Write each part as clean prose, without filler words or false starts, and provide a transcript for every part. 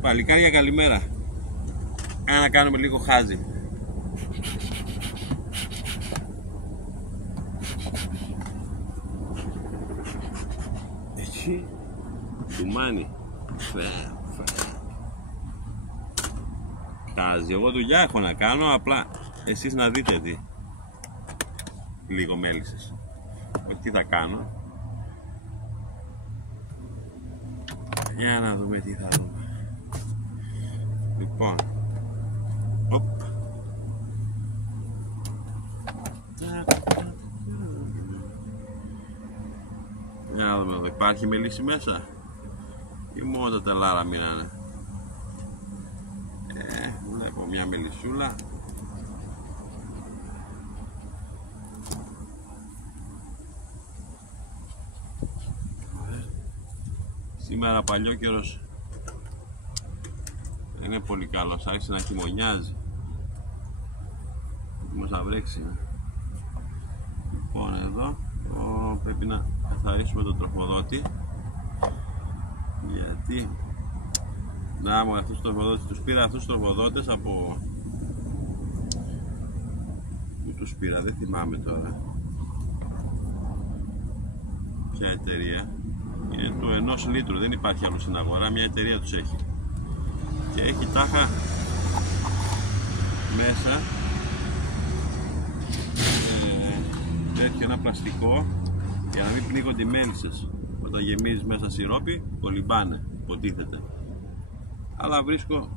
Παλικάρια, καλημέρα. Να κάνουμε λίγο χάζι. Εκεί τουμάνι. Χάζι, εγώ δουλειά έχω να κάνω, απλά εσείς να δείτε τι. Λίγο μέλισσες. Τι θα κάνω. Για να δούμε τι θα δούμε. Λοιπόν, για να δούμε εδώ, υπάρχει μελίσση μέσα ή μόνο τα τελάρα μείνανε. Βλέπω μια μελισσούλα. Σήμερα παλιό καιρός δεν είναι πολύ καλός, άρχισε να χειμωνιάζει. Έτοιμος να βρέξει. Λοιπόν, εδώ πρέπει να καθαρίσουμε τον τροφοδότη, γιατί να μου αυτούς τους τροφοδότες, τους πήρα αυτούς τους τροφοδότες από... Πού τους πήρα, δεν θυμάμαι τώρα ποια εταιρεία. Είναι του 1 λίτρου, δεν υπάρχει άλλο στην αγορά, μια εταιρεία τους έχει. Και έχει τάχα μέσα τέτοιο ένα πλαστικό για να μην πνίγονται οι μέλισσες. Όταν γεμίζεις μέσα σιρόπι, κολυμπάνε, υποτίθεται. Αλλά βρίσκω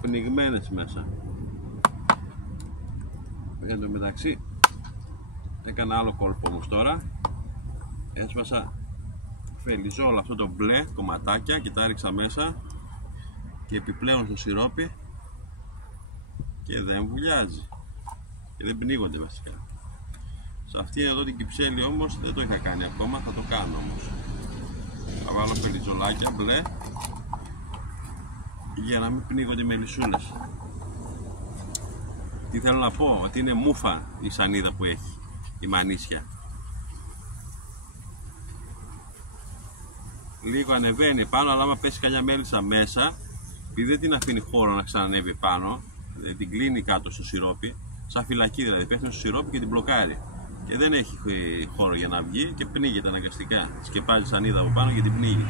πνιγμένες μέσα. Εν τω μεταξύ έκανα άλλο κόλπο όμως τώρα. Έσβασα φελιζόλ, αυτό το μπλε κομματάκια, και τα ρίξα μέσα και επιπλέον στο σιρόπι και δεν βουλιάζει και δεν πνίγονται βασικά. Σε αυτήν εδώ την κυψέλη όμως δεν το είχα κάνει ακόμα, θα το κάνω όμως. Θα βάλω φελιζολάκια μπλε για να μην πνίγονται οι μελισσούλες. Τι θέλω να πω, ότι είναι μούφα η σανίδα που έχει η μανίσια. Λίγο ανεβαίνει πάνω, αλλά άμα πέσει καμιά μέλισσα μέσα, επειδή δεν την αφήνει χώρο να ξανανεύει πάνω, την κλείνει κάτω στο σιρόπι, σαν φυλακή δηλαδή, πέφτει στο σιρόπι και την μπλοκάρει. Και δεν έχει χώρο για να βγει και πνίγεται αναγκαστικά. Σκεπάζει σανίδα από πάνω και την πνίγει.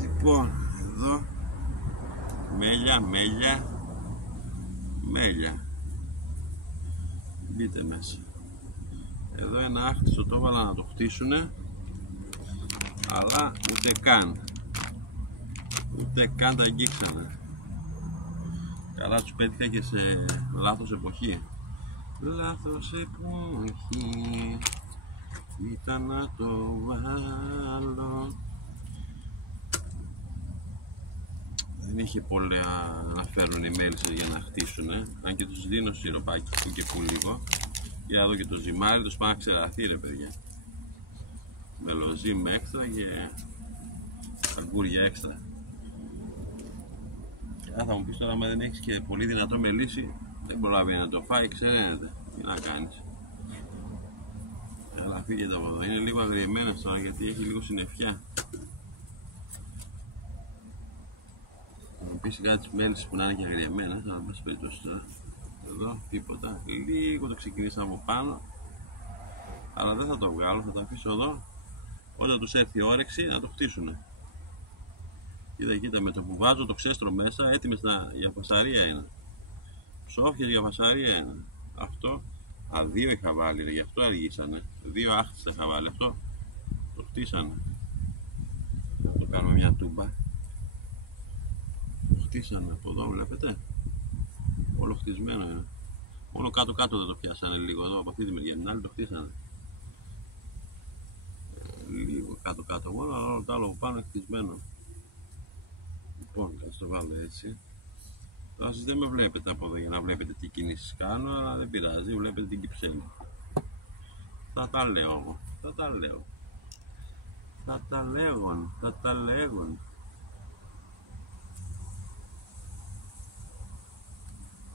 Λοιπόν, εδώ μέλια. Μπείτε μέσα. Εδώ ένα άχτιστο το έβαλα να το χτίσουνε, αλλά ούτε καν τα αγγίξανε. Καλά τους πέτυχα και σε λάθος εποχή. Λάθος εποχή ήταν να το βάλω. Δεν είχε πολλά να φέρουν οι μέλισσες για να χτίσουνε. Αν και τους δίνω σιροπάκι που και που λίγο. Για εδώ και το ζυμάρι τους πάνε να ξεραθεί ρε παιδιά. Μελοζύμ έξτρα και αγκούρια έξτρα. Και θα μου πεις τώρα, άμα δεν έχεις και πολύ δυνατό μελίσι, δεν προλάβει να το φάει, ξεραίνεται. Τι να κάνεις. Αλλά φύγεται από εδώ. Είναι λίγο αγριεμένες τώρα γιατί έχει λίγο συννεφιά. Θα μου πεις κάτι τις μέλισσες που να είναι και αγριεμένες, αλλά πας περιπτώσει τώρα. Εδώ τίποτα. Λίγο το ξεκινήσαμε από πάνω, αλλά δεν θα το βγάλω, θα το αφήσω εδώ. Όταν τους έρθει η όρεξη να το χτίσουνε. Κοίτα, με το που βάζω το ξέστρο μέσα, έτοιμες για φασαρία είναι. Ψόφιες για φασαρία είναι. Αυτό, δύο είχα βάλει, γι' αυτό αργήσανε. 2 άχτιστα είχα βάλει, αυτό το χτίσανε. Να το κάνουμε μια τούμπα. Το χτίσανε από εδώ, βλέπετε. Όλο χτισμένο είναι. Μόνο κάτω-κάτω δεν το πιάσανε λίγο εδώ, από αυτή τη μεριά. Την άλλη το χτίσανε. Λίγο κάτω-κάτω μόνο, αλλά όλο το άλλο πάνω είναι χτισμένο. Λοιπόν, θα το βάλω έτσι. Τώρα εσείς δεν με βλέπετε από εδώ για να βλέπετε τι κινήσεις κάνω, αλλά δεν πειράζει, βλέπετε την κυψέλη. Θα τα λέω εγώ, θα τα λέγω.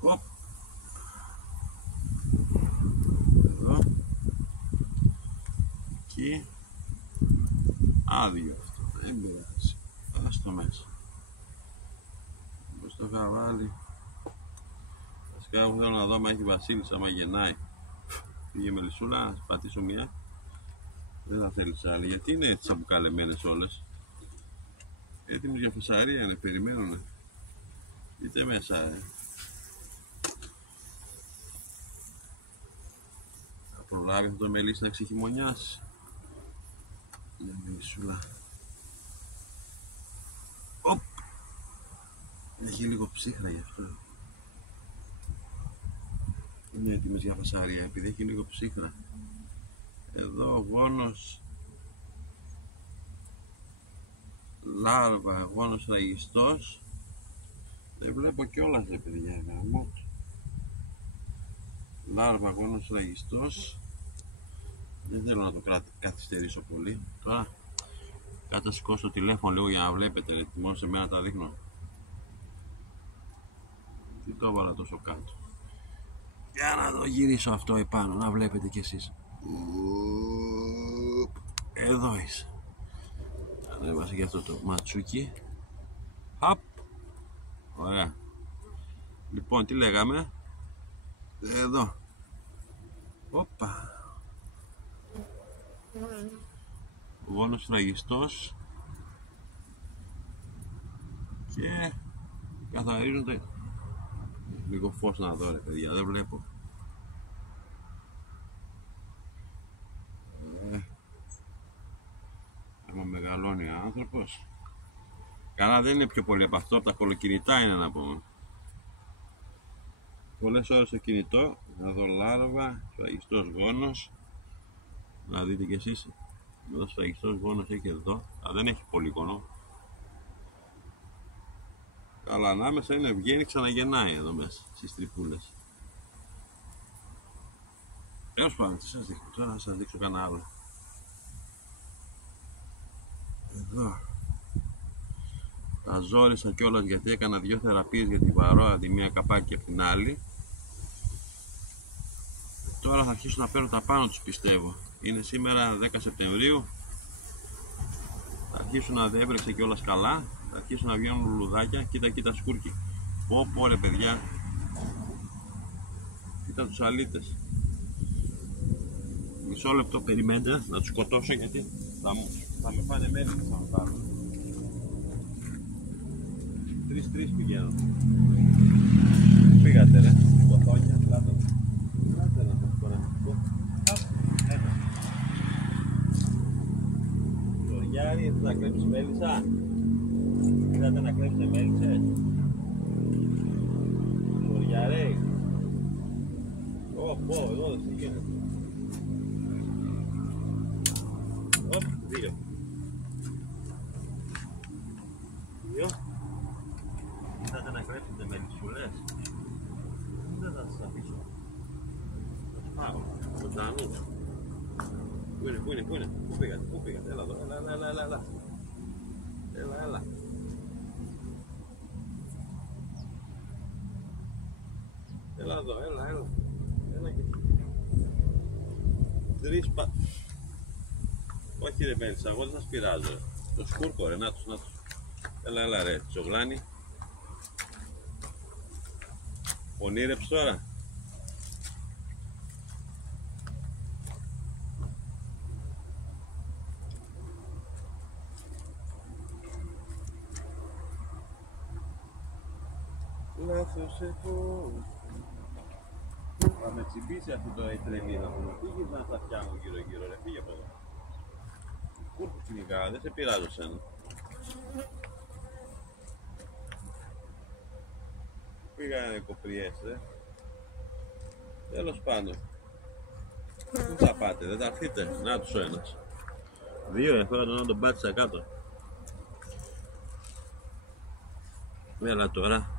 Οπ. Εδώ. Και άδειο αυτό, δεν πειράζει. Άστο μέσα. Πώς το είχα βάλει. Βασικά εγώ θέλω να δω άμα έχει βασίλισσα, άμα γεννάει. Πήγε μελισσούλα, να πατήσω μια. Δεν θα θέλεις άλλη, γιατί είναι έτσι αποκαλεμένες όλες. Έτοιμες για φασαρία είναι, περιμένουνε. Είτε μέσα, Θα προλάβει αυτό το μελίσι να ξεχειμονιάσει. Μια μελισσούλα. Οπ! Έχει λίγο ψύχρα γι' αυτό. Είναι έτοιμες για φασαρία, επειδή έχει λίγο ψύχρα. Εδώ γόνος λάρβα, γόνος ραγιστός. Δεν βλέπω κιόλας ρε παιδιά, γάμο. Λάρβα, γόνος ραγιστός. Δεν θέλω να το καθυστερήσω πολύ. Τώρα κάτω σηκώσω το τηλέφωνο λίγο για να βλέπετε ρε, μόνο σε μένα τα δείχνω. Τι το έβαλα τόσο κάτω. Για να το γυρίσω αυτό επάνω, να βλέπετε κι εσείς. Εδώ είσαι. Ανέβασε και αυτό το ματσούκι. Χαπ. Ωραία. Λοιπόν, τι λέγαμε. Εδώ. Όπα. Γόνος φραγιστός. Και καθαρίζονται. Λίγο φως να δω ρε παιδιά, δεν βλέπω. Άμα μεγαλώνει ο άνθρωπος. Καλά δεν είναι πιο πολύ από αυτό, από τα κολοκινητά είναι να πούμε. Πολλές ώρες στο κινητό, να δω λάρβα, σφραγιστός γόνος. Να δείτε κι εσείς, εδώ σφραγιστός γόνος έχει εδώ, αλλά δεν έχει πολύγωνο. Αλλά ανάμεσα είναι βγαίνει, ξαναγεννάει εδώ μέσα, στις τρυπούλες. Έως πάντων, τι σας δείχνω, τώρα να σας δείξω κανένα άλλο. Εδώ. Τα ζόρισα κιόλας γιατί έκανα 2 θεραπείες για την βαρόα, τη μία καπάκι από την άλλη. Τώρα θα αρχίσουν να παίρνουν τα πάνω τους πιστεύω. Είναι σήμερα 10 Σεπτεμβρίου. Θα αρχίσουν να έβρεξε κιόλας καλά. Θα αρχίσουν να βγαίνουν λουλουδάκια. Κοίτα σκούρκι. Πω ρε παιδιά. Κοίτα τους αλήτες. Μισό λεπτό περιμένετε να τους σκοτώσω γιατί θα με φάνε μέλη και θα με πάρουν. 3-3 πηγαίνω. Πού πήγατε ρε, κοθόνια, λάτε να σας πω ένα μυστικό. Ένα. Ζοριάρι, ήρθε να κλέψεις μέλισσα. Είδατε να κλέψετε μέλισσες. Ζοριάρι. Πω, εδώ δεν γίνεται. Οπ, 2. Είδατε να κλέψετε μελισσούλες. Δεν θα σας αφήσω. Θα τους πάω. Ζωντανούς. Πού είναι. Πού πήγατε. Έλα εδώ. Έλα. Έλα εδώ. Έλα και τρεις Όχι ρε μέλισσα, εγώ δεν σας πειράζω ρε. Το σκούρκο ρε, να τους. Έλα ρε, τσογλάνι. Ονείρεψε τώρα. Λάθος εγώ. Θα με τσιμπήσει αυτή το τρελή να πούμε. Τι γυρνάς τα αυτιά μου γύρω ρε, φύγε από εδώ. Κούρκου κυνηγά, δεν σε πειράζω σένα. Πήγανε κοπριές Τέλος πάντων. Πού θα πάτε, δεν θα έρθείτε. Να τους ο ένας. 2 έφεραν να τον πάτησα κάτω. Έλα τώρα.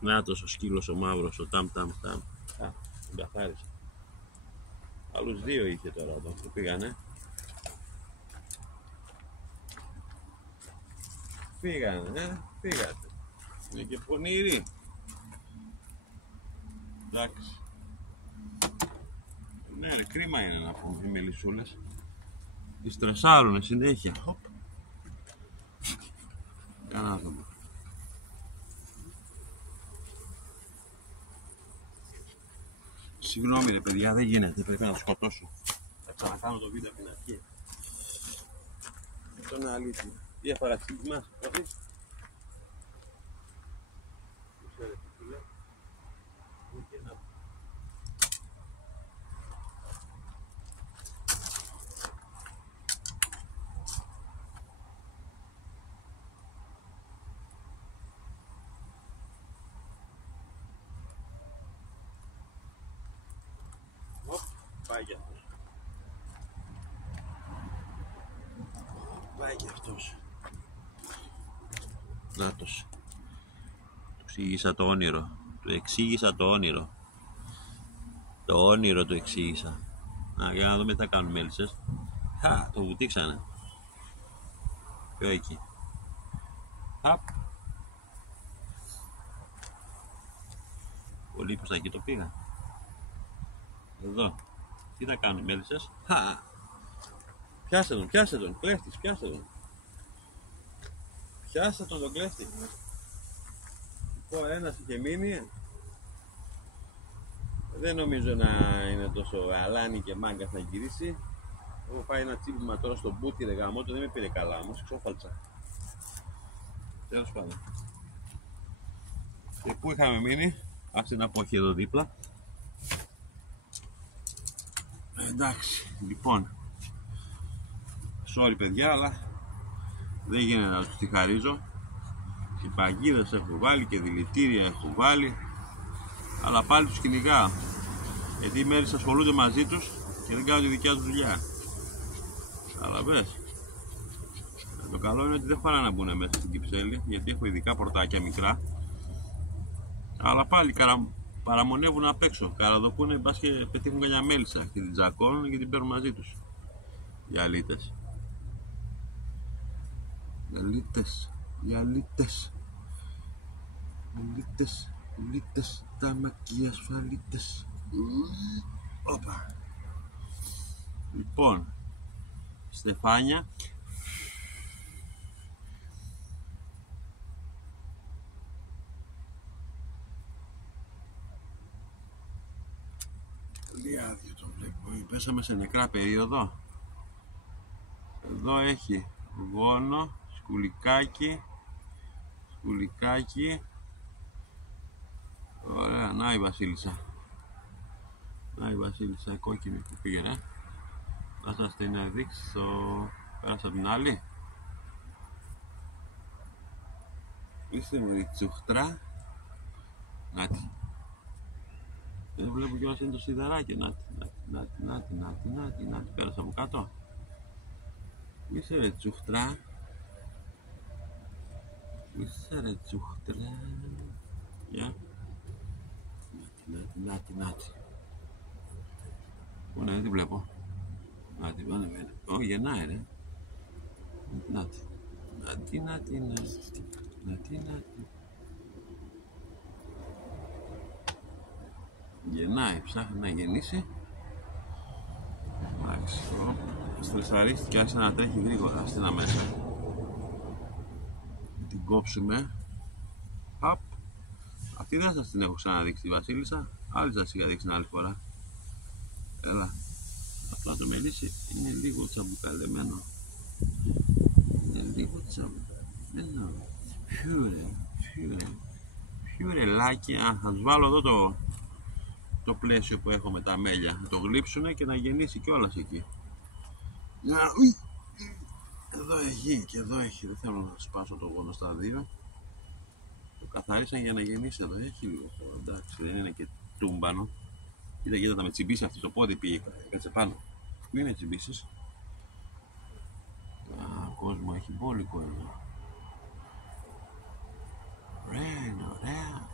Νάτος ο σκύλος ο μαύρος, ο ταμ. Α, τον καθάρισα. Άλλους 2 είχε τώρα εδώ. Πού πήγανε. Πήγατε. Είναι και πονηροί. Εντάξει. Ναι, ρε, κρίμα είναι να πούμε οι μελισσούλες. Τις στρεσάρουνε συνέχεια. Χοπ. Για να δούμε. Συγγνώμη ρε παιδιά, δεν γίνεται, πρέπει να το σκοτώσω. Θα ξανακάνω το βίντεο από την αρχή. Αυτό είναι αλήθεια. Τι αφαραστική μας, όχι. Πάει κι αυτός. Πάει κι αυτός. Νάτος. Του εξήγησα το όνειρο. Του εξήγησα το όνειρο. Το όνειρο του εξήγησα. Για να δούμε τι θα κάνουν μέλισσες. Το βουτήξανε. Ποιο εκεί. Χαπ. Πολύ προς τα εκεί το πήγα. Εδώ. Τι θα κάνουν οι μέλισσες. Πιάστε τον, κλέφτης, πιάστε τον. Πιάστε τον κλέφτη. Λοιπόν, ένας είχε μείνει. Δεν νομίζω να είναι τόσο αλάνι και μάγκα να γυρίσει. Έχω πάει ένα τσίπημα τώρα στο μπούτι ρε γαμώτο, δεν με πήρε καλά όμως, ξόφαλτσα. Τέλος πάντων. Και πού είχαμε μείνει, άσε να πω εδώ δίπλα. Εντάξει, λοιπόν. Sorry παιδιά, αλλά δεν γίνεται να τους τη χαρίζω. Οι παγίδες έχω βάλει και δηλητήρια έχω βάλει, αλλά πάλι τους κυνηγάω. Γιατί οι μέρες ασχολούνται μαζί τους και δεν κάνουν τη δικιά τους δουλειά. Αλλά πες. Το καλό είναι ότι δεν χωρά να μπουν μέσα στην Κυψέλη, γιατί έχω ειδικά πορτάκια μικρά. Αλλά πάλι παραμονεύουν απ' έξω. Καραδοκούνε, μπας και πετύχουν καμιά μέλισσα και την τζακώνουν και την παίρνουν μαζί τους. Οι αλήτες. Αλήτες, τα μακί ασφαλίτες. Όπα. Λοιπόν, στεφάνια. Άδειο το βλέπω. Πέσαμε σε νεκρά περίοδο. Εδώ έχει γόνο, σκουλικάκι. Ωραία, να η βασίλισσα. Η κόκκινη που πήγαινε. Θα σας την δείξω. Πέρασα από την άλλη. Είστε με ριτσουχτρά. Νάτι. Δεν βλέπω κιόλας είναι το σιδεράκι. Νάτι. Πέρασα από κάτω. Είσαι ρε τσουχτρά. Γεια. Νάτι. Πού είναι, δεν τη βλέπω. Νάτι, ανεβαίνει. Ω, γεννάει ρε. Νάτι. Γεννάει, ψάχνει να γεννήσει. Εντάξει, στρεσαρίστηκε, άρχισε να τρέχει γρήγορα, στείλα μέσα. Την κόψουμε. Απ. Αυτή δεν σας την έχω ξαναδείξει τη βασίλισσα. Άλλη σας είχα δείξει την άλλη φορά. Έλα. Απλά το μελίσι είναι λίγο τσαμπουκαλεμένο. Φιουρελάκι. Θα τους βάλω εδώ το πλαίσιο που έχω με τα μέλια. Να το γλύψουνε και να γεννήσει κιόλας εκεί. Εδώ έχει και εδώ έχει. Δεν θέλω να σπάσω το γόνο στα δύο. Το καθαρίσαν για να γεννήσει εδώ. Έχει λίγο χώρο. Εντάξει, δεν είναι και τούμπανο. Κοίτα τα με τσιμπήσει αυτή το πόδι πήγε. Κάτσε πάνω. Μην είναι τσιμπήσεις. Κόσμο έχει μπόλικο εδώ. Ωραία.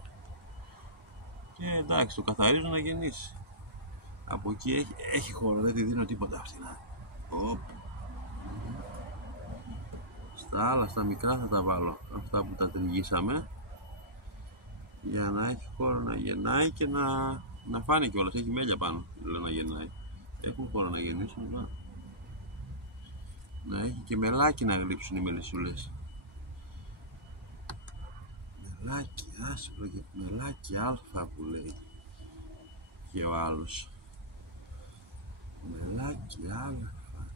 Και εντάξει, το καθαρίζω να γεννήσει. Από εκεί έχει χώρο, δεν τη δίνω τίποτα αυτή. Στα άλλα, στα μικρά θα τα βάλω. Αυτά που τα τριγύσαμε. Για να έχει χώρο να γεννάει και να φάνει κιόλας. Έχει μέλια πάνω, λέω να γεννάει. Έχουν χώρο να γεννήσουν, να έχει και μελάκι να γλύψουν οι μελισσούλες. Μελάκι άσπρο και μελάκι αλφα που λέει και ο άλλος. Μελάκι αλφα.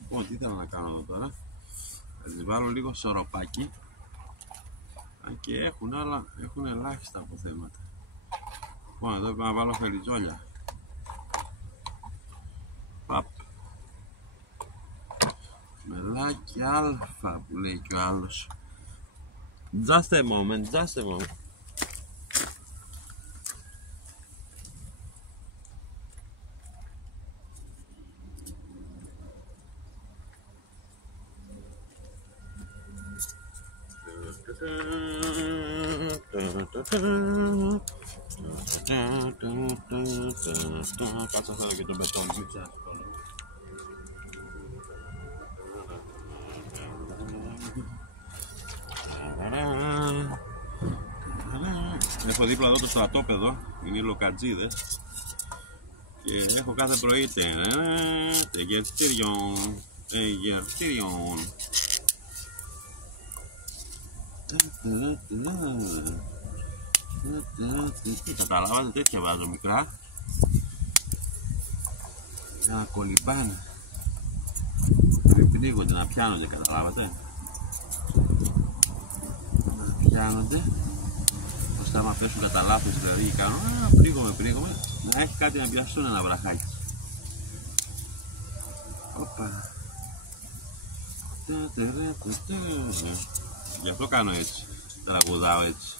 Λοιπόν, τι ήθελα να κάνω εδώ τώρα? Θα τις βάλω λίγο σοροπάκι. Αν και έχουν, αλλά έχουν ελάχιστα αποθέματα. Λοιπόν, εδώ πρέπει να βάλω φεριτζόλια. Παπ. Μελάκι αλφα που λέει και ο άλλος. Just a moment, just a moment. Κάτσε να φέρω και τον μπετόν πίτσα. Έχω δίπλα εδώ το στρατόπεδο, είναι οι λοκατζίδες και έχω κάθε πρωί εγερτήριον. Καταλάβατε, τέτοια βάζω μικρά για να κολυμπάνε, να πνίγονται, να πιάνονται, καταλάβατε, να πιάνονται ώστε άμα πέσουν κατά λάθος, δηλαδή κάνω πνίγομαι, να έχει κάτι να πιαστούν ένα βραχάκι. Οπα. Γι' αυτό κάνω έτσι, τραγουδάω έτσι.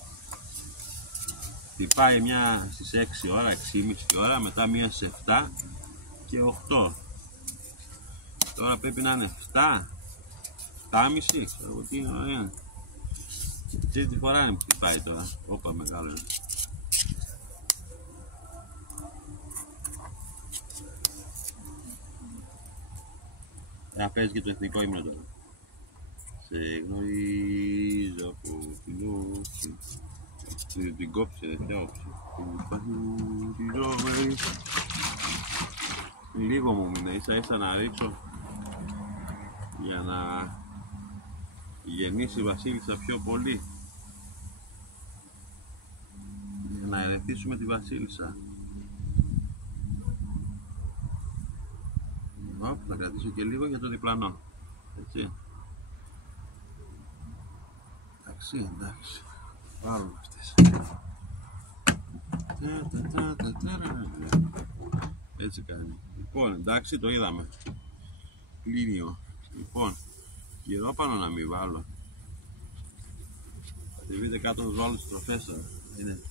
Χτυπάει μια στις 6 ώρα, 6.30 ώρα, μετά μια στις 7 και 8. Τώρα πρέπει να είναι 7, 7.30, ξέρω τι είναι, ωραία. Τρίτη φορά είναι που χτυπάει τώρα. Όπα, μεγάλο είναι. Θα παίζει και το εθνικό ύμνο τώρα. Σε γνωρίζω από την όψη. Την κόψε, δεν όψη. Λίγο μου μείνε, ίσα να ρίξω για να γεννήσει η βασίλισσα πιο πολύ, για να ερεθίσουμε τη βασίλισσα. Θα κρατήσω και λίγο για το διπλανό, έτσι. Εντάξει, πάρουμε αυτές. Έτσι κάνει. Λοιπόν, εντάξει, το είδαμε. Κλείνιο. Λοιπόν, γυρόπανο να μην βάλω. Θα δείτε κάτω να βάλω τις τροφές σας. Είναι.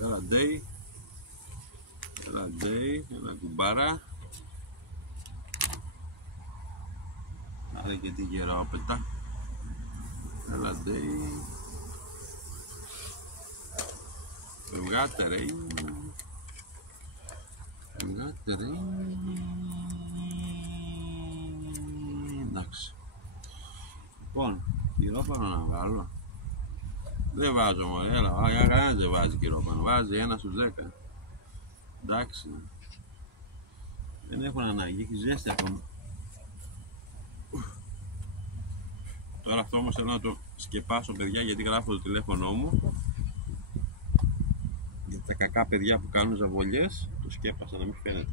Έλα ντέι. Έλα κουμπάρα. Άρα και τη γερόπετα. Έλα ντέι. Βγάτε ρε. Εντάξει. Λοιπόν, κυρόπανο να βάλω. Δεν βάζω μωρέ, έλα, κανένας δεν βάζει κυρόπανο. Βάζει 1 στους 10. Εντάξει. Δεν έχουν ανάγκη, έχει ζέστη ακόμα. Τώρα αυτό όμως θέλω να το σκεπάσω, παιδιά, γιατί γράφω το τηλέφωνο μου. Για τα κακά παιδιά που κάνουν ζαβολιές, το σκέπασα να μην φαίνεται.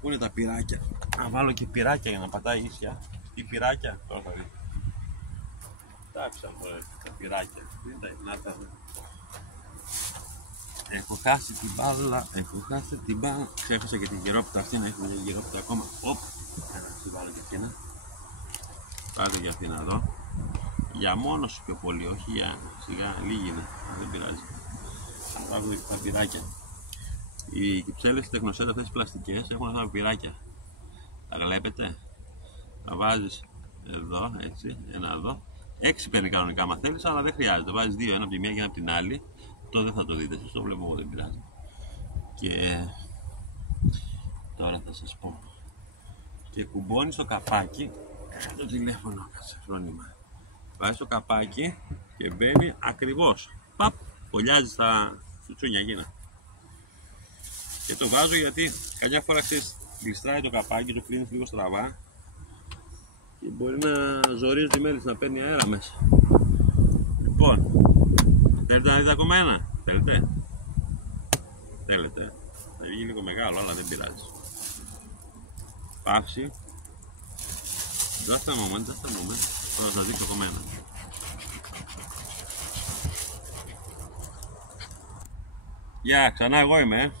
Πού είναι τα πυράκια? Να βάλω και πυράκια για να πατάει ίσια. Τι πυράκια? Τώρα θα δείτε. Εντάξει, μωρέ, τα πυράκια. Δεν τα χνάτα. Έχω χάσει την μπάλα. Ξέχασα και την γερόπιτα αυτή, να έχουμε μια γερόπιτα ακόμα. Οπ, να βάλω και εκείνα. Πάρτε και αυτή να δω. Για μόνο σου πιο πολύ, όχι για σιγά, λίγη είναι. Δεν πειράζει. Θα βάλω και τα πυράκια. Οι κυψέλες τεχνοσέτ αυτές τις πλαστικές έχουν αυτά τα πυράκια. Τα βλέπετε. Τα βάζεις εδώ, έτσι, ένα εδώ. 6 παίρνει κανονικά άμα θέλεις, αλλά δεν χρειάζεται. Βάζεις 2, ένα από τη μία και ένα από την άλλη. Αυτό δεν θα το δείτε, εσείς το βλέπω εγώ, δεν πειράζει. Και τώρα θα σας πω. Και κουμπώνεις το καπάκι. Το τηλέφωνο, κάτσε φρόνημα. Βάζει το καπάκι και μπαίνει ακριβώς. Παπ, κολλιάζει στα τσουνιά εκείνα. Και το βάζω γιατί καμιά φορά ξέρεις, γλιστράει το καπάκι, το κλείνεις λίγο στραβά και μπορεί να ζορίζει τη μέλισσα, να παίρνει αέρα μέσα. Λοιπόν, θέλετε να δείτε ακόμα ένα? Θέλετε. Θα βγει λίγο μεγάλο, αλλά δεν πειράζει. Παύση. Just a moment. Τώρα θα δείξω ακόμα ένα. Γεια, ξανά εγώ είμαι.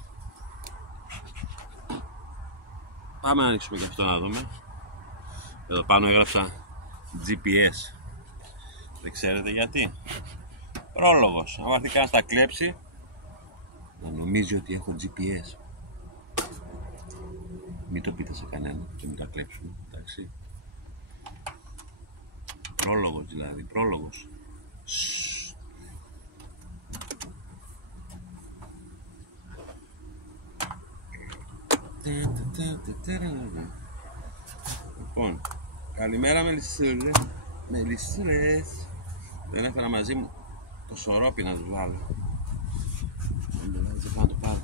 Πάμε να ανοίξουμε και αυτό να δούμε. Εδώ πάνω έγραψα GPS. Δεν ξέρετε γιατί? Πρόλογος. Αν έρθει κανένας τα κλέψει, να νομίζει ότι έχω GPS. Μην το πείτε σε κανέναν και μην τα κλέψουμε, εντάξει. Πρόλογος δηλαδή, πρόλογος. Λοιπόν, καλημέρα μελισσούλες. Δεν έφερα μαζί μου το σωρόπι να τους βάλω. Δεν πάω να το πάρω.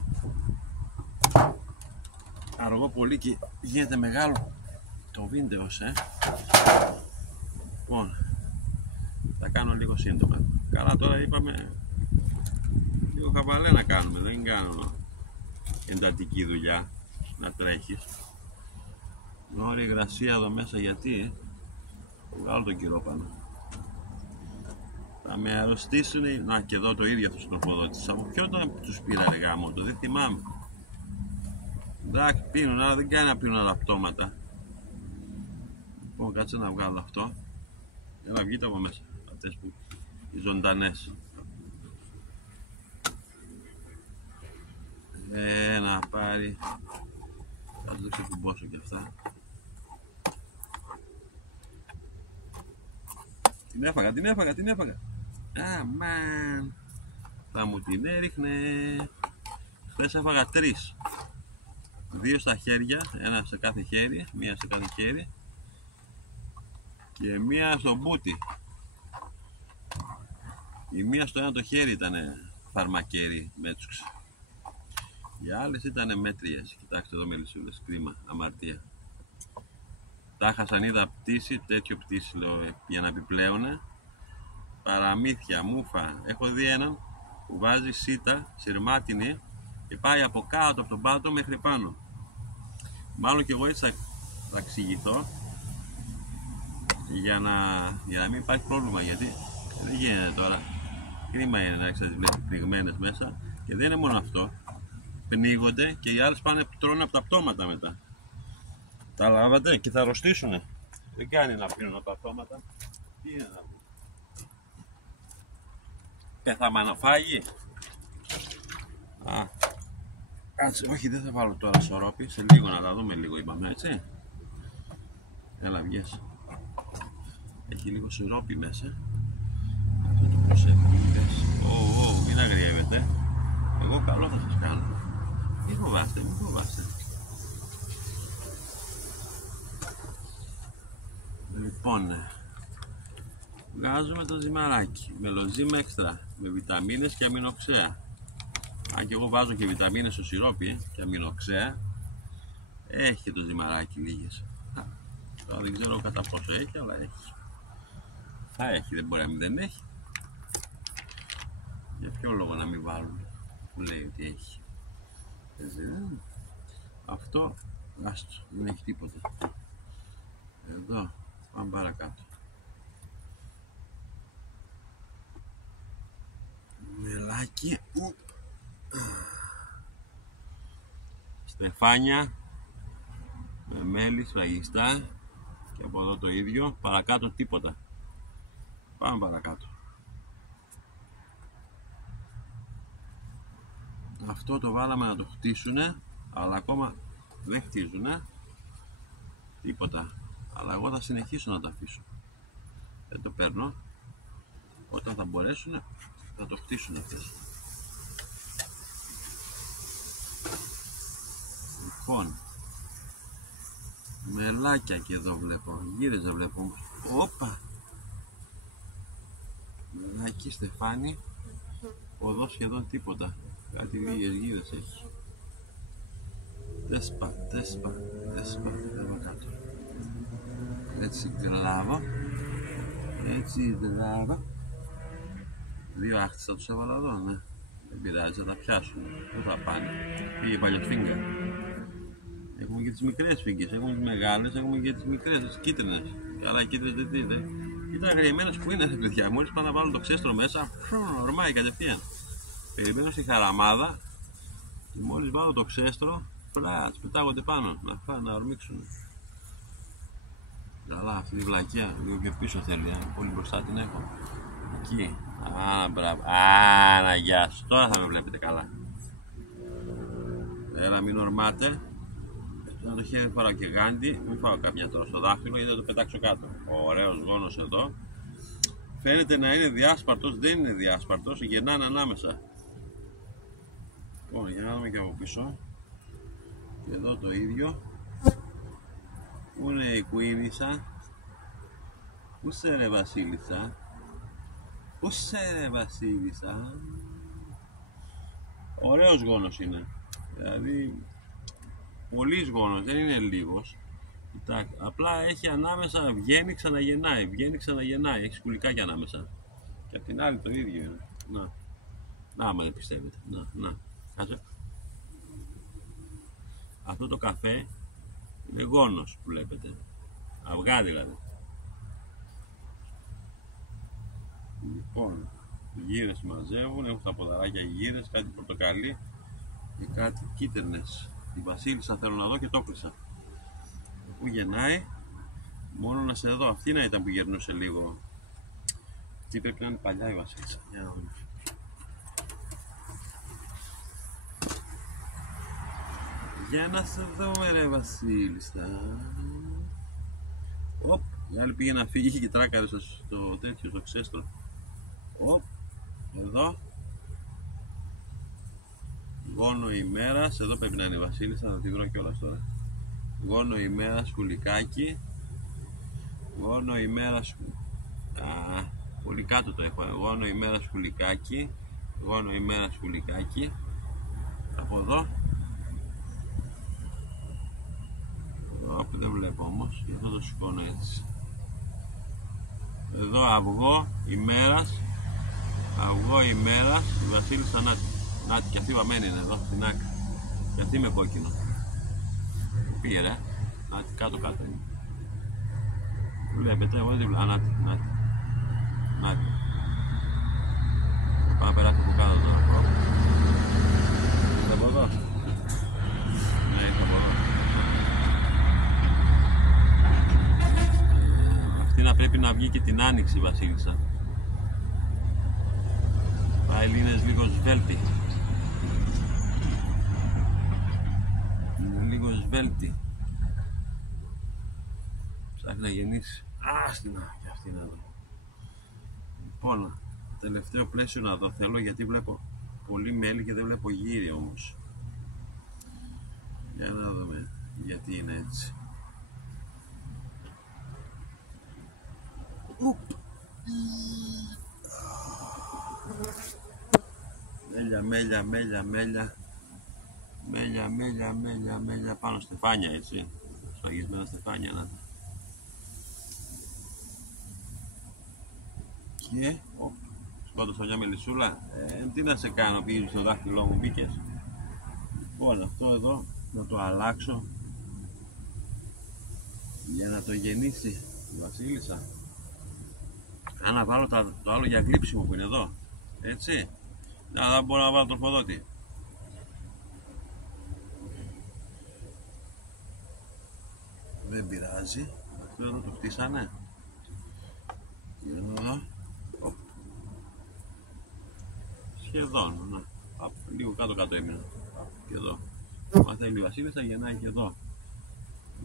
Αργώ πολύ και γίνεται μεγάλο το βίντεο, Λοιπόν, θα κάνω λίγο σύντομα. Καλά, τώρα είπαμε λίγο χαβαλέ να κάνουμε, δεν κάνω εντατική δουλειά να τρέχεις. Ωραία υγρασία εδώ μέσα, γιατί βγάλω τον κυρόπανο. Θα με αρρωστήσουν. Να, και εδώ το ίδιο αυτός τροφοδότης. Από ποιον τους πήρα ρε γάμο, το δεν θυμάμαι. Εντάξει, πίνουν, αλλά δεν κάνει να πίνουν άλλα πτώματα. Λοιπόν, κάτσε να βγάλω αυτό. Για να βγείτε από μέσα. Αυτές που οι ζωντανές. Να πάρει. Θα το ξεκουμπώσω και αυτά. Την έφαγα. Αμάν. Θα μου την έριχνε. Χθες έφαγα 3. 2 στα χέρια, ένα σε κάθε χέρι, μία σε κάθε χέρι και μία στο μπούτι. Η μία στο ένα το χέρι ήταν φαρμακέρι, μέτσουξε. Οι άλλες ήταν μέτριες. Κοιτάξτε εδώ μελισσούλες, κρίμα, αμαρτία. Τα χάσαν, είδα πτήση, τέτοιο πτήση λέω, για να επιπλέουνε. Παραμύθια, μούφα. Έχω δει έναν που βάζει σίτα, σειρμάτινη και πάει από κάτω από τον πάτο μέχρι πάνω. Μάλλον και εγώ έτσι θα εξηγηθώ για να μην υπάρχει πρόβλημα, γιατί δεν γίνεται τώρα. Κρίμα είναι να έχεις πνιγμένες μέσα, και δεν είναι μόνο αυτό. Πνίγονται και οι άλλες πάνε τρώνε από τα πτώματα μετά. Τα λάβατε και θα αρρωστήσουνε. Δεν κάνει να πίνουν από τα πτώματα. Τι είναι να πούν? Πέθαμε να φάγει. Κάτσε, όχι, δεν θα βάλω τώρα σωρόπι. Σε λίγο να τα δούμε λίγο, είπαμε, έτσι. Έλα, βγες. Έχει λίγο σιρόπι μέσα. Αυτό το προσέχω, μην πες. Μην αγριεύετε. Εγώ καλό θα σας κάνω. Μην φοβάστε. Λοιπόν, βγάζουμε το ζυμαράκι. Μελοζύμ έξτρα με βιταμίνες και αμινοξέα. Αν και εγώ βάζω και βιταμίνες στο σιρόπι και αμινοξέα. Έχει το ζυμαράκι λίγες. Τώρα δεν ξέρω κατά πόσο έχει, αλλά έχει. Θα έχει, δεν μπορεί να μην δεν έχει. Για ποιο λόγο να μην βάλουμε? Μου λέει ότι έχει. Αυτό άστο, δεν έχει τίποτα. Εδώ, πάμε παρακάτω. Μελάκι. Στεφάνια με μέλι σφραγιστά. Και από εδώ το ίδιο. Παρακάτω τίποτα. Πάμε παρακάτω. Αυτό το βάλαμε να το χτίσουνε, αλλά ακόμα δεν χτίζουνε τίποτα. Αλλά εγώ θα συνεχίσω να το αφήσω. Δεν το παίρνω. Όταν θα μπορέσουνε θα το χτίσουν αυτές. Λοιπόν, μελάκια και εδώ βλέπω. Γύριζε βλέπω. Όπα! Εκεί Στεφάνη, οδό σχεδόν τίποτα. Κάτι λίγες γύρες έχει. Τέσπα, εδώ κάτω. Έτσι τρελάβα. Έτσι τρελάβα. Δύο άχτες θα τους έβαλα εδώ, ναι. Δεν πειράζει, θα τα πιάσουν. Πού θα πάνε. Πήγε παλιοφίγκα. Έχουμε και τις μικρές φίγκες, έχουμε τις μεγάλες, έχουμε και τις μικρές, τις κίτρινες. Καλά, οι κίτρινες δεν δείτε. Ήταν αγριεμένες που είναι, παιδιά. Μόλις πάνε να βάλουν το ξέστρο μέσα, ορμάει κατευθείαν. Περιμένω στη χαραμάδα και μόλις βάλω το ξέστρο, φλατς, πετάγονται πάνω. Να φάνε, να ορμήξουν. Καλά, αυτή τη βλακεία, λίγο πιο πίσω θέλει, πολύ μπροστά την έχω. Εκεί. Α, μπράβο. Α, γεια σου. Τώρα θα με βλέπετε καλά. Έλα, μην ορμάτε. Να το χέρι φοράω και γάντι, μην φάω καμιά τώρα στο δάχτυλο γιατί θα το πετάξω κάτω. Ωραίος γόνος εδώ. Φαίνεται να είναι διάσπαρτος, δεν είναι διάσπαρτος, γεννάνε ανάμεσα. Λοιπόν, για να δούμε και από πίσω. Και εδώ το ίδιο. Πού είναι η κουίνισσα? Πού σε ρε Βασίλισσα? Πού σε ρε Βασίλισσα? Ωραίος γόνος είναι. Δηλαδή πολύς γόνος, δεν είναι λίγος. Κοιτάξτε, απλά έχει ανάμεσα, βγαίνει ξαναγεννάει, βγαίνει ξαναγεννάει, έχει σκουλικάκια ανάμεσα. Και απ' την άλλη το ίδιο είναι. Να, άμα δεν πιστεύετε. Να. Κάτσε. Αυτό το καφέ είναι γόνος που βλέπετε. Αυγά δηλαδή. Λοιπόν, γύρες μαζεύουν, έχουν τα ποδαράκια γύρες, κάτι πορτοκαλί και κάτι κίτρινες. Τη Βασίλισσα θέλω να δω και το κλείσα. Πού γεννάει, μόνο να σε δω. Αυτή να ήταν που γερνούσε λίγο. Τι πρέπει να είναι παλιά η Βασίλισσα. Για να δούμε. Για να σε δούμε ρε Βασίλισσα. Οπ, η άλλη πήγε να φύγει, είχε και τράκαρε στο τέτοιο, στο ξέστρο. Οπ, εδώ. Γόνο ημέρας, εδώ πρέπει να είναι η Βασίλισσα, θα τη βρω κιόλας τώρα. Γόνο ημέρα σκουλικάκι. Γόνο ημέρα πολύ κάτω το έχω. Γόνο ημέρα σκουλικάκι. Γόνο ημέρα σκουλικάκι. Από εδώ. Όπου δεν βλέπω όμως, γι' αυτό το σηκώνω έτσι. Εδώ αυγό ημέρας. Αυγό ημέρας. Η Βασίλισσα Νάτι, και αυτή βαμμένη είναι εδώ στην άκρη. Και αυτή με κόκκινο. Πήγε ρε. Νάτι, κάτω είναι. Βλέπετε, εγώ δεν τη βλέπω. Νάτι. Πάμε περάσει από κάτω τώρα. Είστε από εδώ. Ναι, είστε από εδώ. Αυτή να πρέπει να βγει και την άνοιξη, Βασίλισσα. Πάλι είναι λίγο σβέλτη. Είναι λίγο σβέλτη. Ψάχνει να γεννήσει. Άστινα και αυτή να δω. Λοιπόν, τελευταίο πλαίσιο να δω θέλω γιατί βλέπω πολύ μέλι και δεν βλέπω γύρι όμως. Για να δούμε γιατί είναι έτσι. Μέλια πάνω στεφάνια έτσι. Σφαγισμένα στεφάνια να. Και σκότωσα μια μελισσούλα. Τι να σε κάνω, πήγες στο δάχτυλό μου, μπήκες. Λοιπόν, αυτό εδώ να το αλλάξω για να το γεννήσει η Βασίλισσα. Να βάλω το άλλο για γλύψιμο που είναι εδώ. Έτσι. Να μπορώ να βάλω τροφοδότη. Δεν πειράζει. Αυτό εδώ το χτίσανε. Για να δω. Σχεδόν. Λίγο κάτω έμεινα. Και εδώ. Αν θέλει η Βασίλισσα γεννάει και εδώ.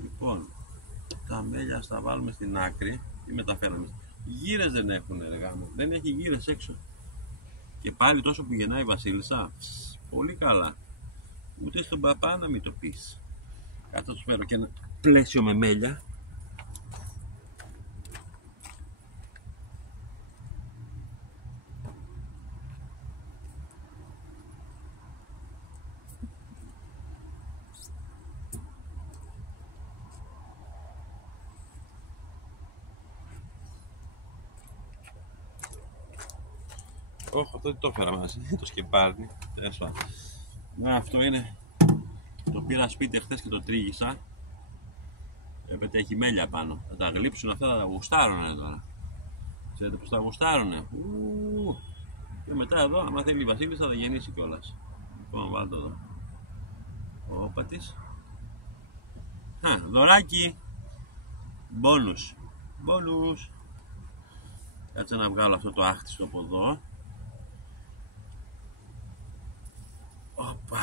Λοιπόν, τα μέλια θα βάλουμε στην άκρη και μεταφέραμε. Γύρες δεν έχουν ρε γάμο. Δεν έχει γύρες έξω. Και πάλι τόσο που γεννάει η Βασίλισσα. Πολύ καλά. Ούτε στον παπά να μην το πεις. Κάτω θα τους φέρω και ένα πλαίσιο με μέλια. Όχι, αυτό δεν το έφερα μαζί, το σκεπάρνι. Αυτό είναι. Το πήρα σπίτι χθες και το τρίγησα. Βλέπετε έχει μέλια πάνω. Θα τα γλύψουν αυτά, θα τα γουστάρουνε τώρα. Ξέρετε πως τα γουστάρουνε. Και μετά εδώ, άμα θέλει η Βασίλισσα θα γεννήσει κιόλας. Λοιπόν, βάλτε εδώ. Όπα της. Δωράκι. Μπόνους. Μπόνους. Κάτσε να βγάλω αυτό το άχτιστο από εδώ. Όπα.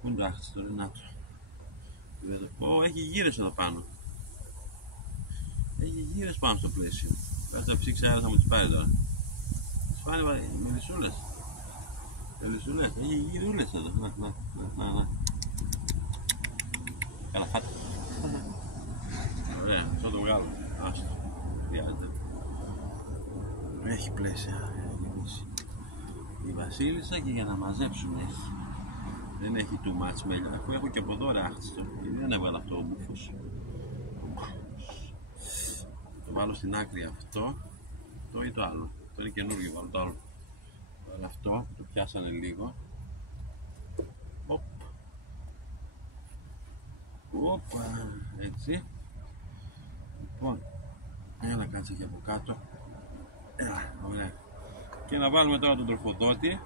Πού είναι το άχτιστο, ρε, να το. Έχει γύρες εδώ πάνω. Έχει γύρες πάνω στο πλαίσιο. Κάτσε να ψήξει αέρα, θα μου τις πάρει τώρα. Τις φάνε μελισσούλες. Μελισσούλες, έχει γυρούλες εδώ. Να. Καλά, φάτε. Ωραία, θα το βγάλω. Άστο. Χρειάζεται. Έχει πλαίσια. Η Βασίλισσα και για να μαζέψουν έχει. Δεν έχει too much μέλια. Αφού έχω και από εδώ άχτιστο. Και δεν έβγαλα αυτό ο μπούφος. Το βάλω στην άκρη αυτό. Το ή το άλλο. Το είναι καινούργιο, βάλω το άλλο. Βάλω αυτό, το πιάσανε λίγο. Οπα, έτσι. Λοιπόν, έλα κάτσε και από κάτω. Ωραία. Και να βάλουμε τώρα τον τροφοδότη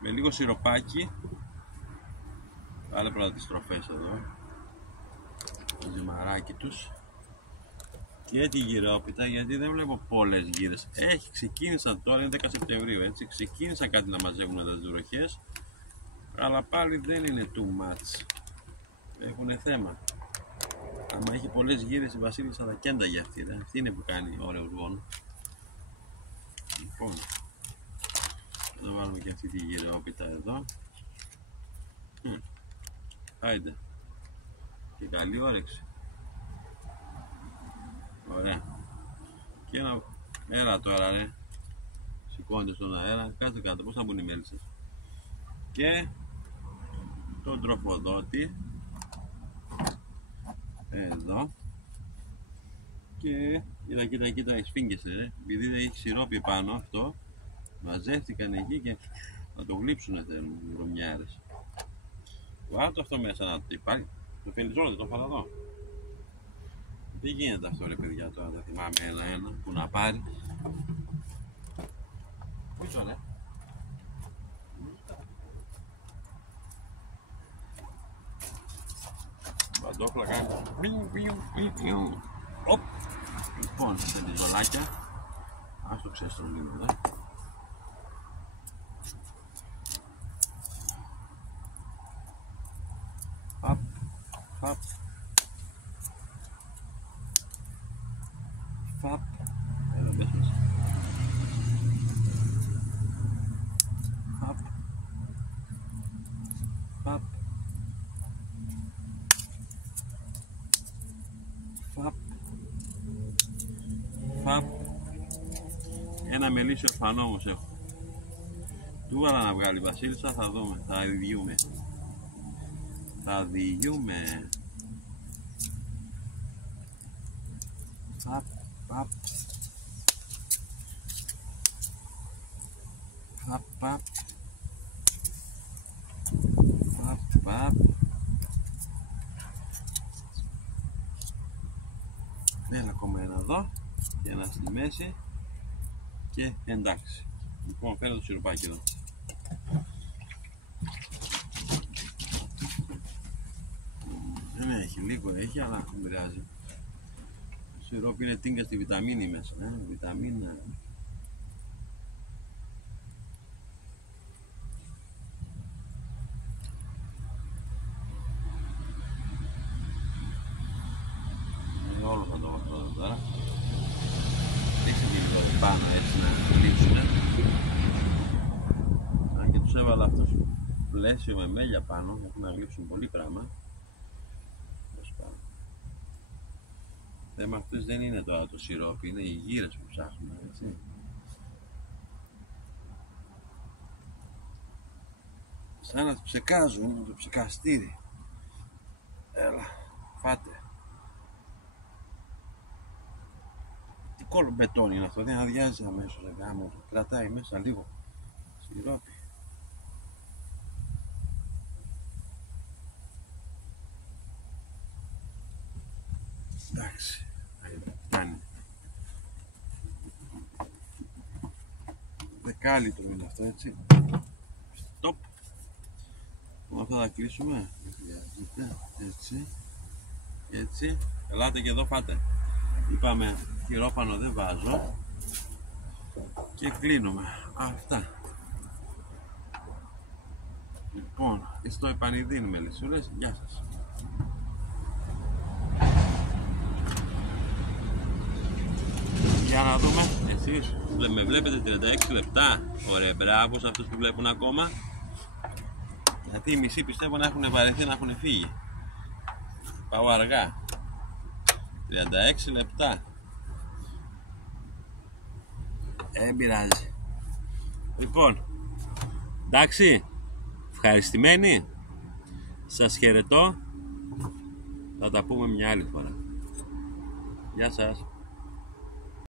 με λίγο σιροπάκι. Βάλε πρώτα τις τροφές εδώ. Το ζυμαράκι τους. Και τη γυρόπιτα, γιατί δεν βλέπω πολλές γύρες. Ξεκίνησαν τώρα, είναι 10 Σεπτεμβρίου, έτσι. Ξεκίνησαν κάτι να μαζεύουν με τις βροχές. Αλλά πάλι δεν είναι too much. Έχουνε θέμα. Άμα έχει πολλές γύρες η Βασίλισσα θα κένταγε αυτή. Αυτή είναι που κάνει ωραίους γόνους. Λοιπόν, θα βάλουμε και αυτή τη γυρόπιτα εδώ. Άιντε. Και καλή όρεξη. Ωραία. Και ένα. Έλα τώρα, ρε. Σηκώνεται στον αέρα. Κάτσε κάτω. Πώς θα μπουν οι μέλισσες. Και τον τροφοδότη. Εδώ. Και κοίτα, σφίγγεσαι, ρε. Επειδή δεν έχει σιρόπι πάνω αυτό, μαζεύτηκαν εκεί και να το γλύψουνε, θέλουν οι ρωμιάρες. Βάλτε αυτό μέσα να το υπάρχει. Το φελιζόλι, το φαλαδό. Τι γίνεται αυτό, ρε παιδιά, τώρα θα θυμάμαι ένα που να πάρει. Πού είσαι, ρε. Παντόφλα κάνει. Οπ. Λοιπόν, φελιζολάκια. Ας το ξέστρο λίγο, δε. Φαπ. Φαπ. Φαπ. Έλα, μπες μέσα. Φαπ. Φαπ. Φαπ. Φαπ. Ένα μελίσιο φανό όμως έχω. Του βάλα να βγάλει η Βασίλισσα, θα δούμε, θα διηγούμε. Θα διηγούμε. Φαπ. Παπ. Παπ, παπ. Παπ, παπ. Ένα ακόμα ένα εδώ και ένα στη μέση και εντάξει. Λοιπόν, φέρω το σιροπάκι εδώ. Δεν έχει, λίγο έχει, αλλά δεν πειράζει. Το σιρόπι είναι τίνκα στη βιταμίνη μέσα, βιταμίνα. Όλο θα το βάλω τώρα. Ρίξτε τη λίγο πάνω έτσι να λείψουνε. Αν και τους έβαλα αυτός πλαίσιο με μέλια πάνω, έχουν να γλύψουν πολύ πράγμα. Θέμα αυτός δεν είναι τώρα το σιρόπι, είναι οι γύρες που ψάχνουμε, έτσι. Σαν να τις ψεκάζουν με το ψεκαστήρι. Έλα, φάτε. Τι αλκοόλ μπετόν είναι αυτό, δεν αδειάζει αμέσως, γάμο, κρατάει μέσα λίγο σιρόπι. Εντάξει, κάνει. Δεκάλιτρο είναι αυτό, έτσι. Στοπ. Με αυτό θα κλείσουμε. Έτσι. Έτσι. Ελάτε και εδώ φάτε. Είπαμε χειρόφανο δεν βάζω. Και κλείνουμε. Αυτά. Λοιπόν, στο επανειδήν με λεσούρες. Γεια σας. Για να δούμε, εσείς δεν με βλέπετε 36 λεπτά. Ωραία, μπράβο σε αυτούς που βλέπουν ακόμα. Γιατί οι μισοί πιστεύω να έχουν βαρεθεί, να έχουν φύγει. Πάω αργά. 36 λεπτά. Δεν πειράζει. Λοιπόν, εντάξει, ευχαριστημένοι. Σας χαιρετώ. Θα τα πούμε μια άλλη φορά. Γεια σας.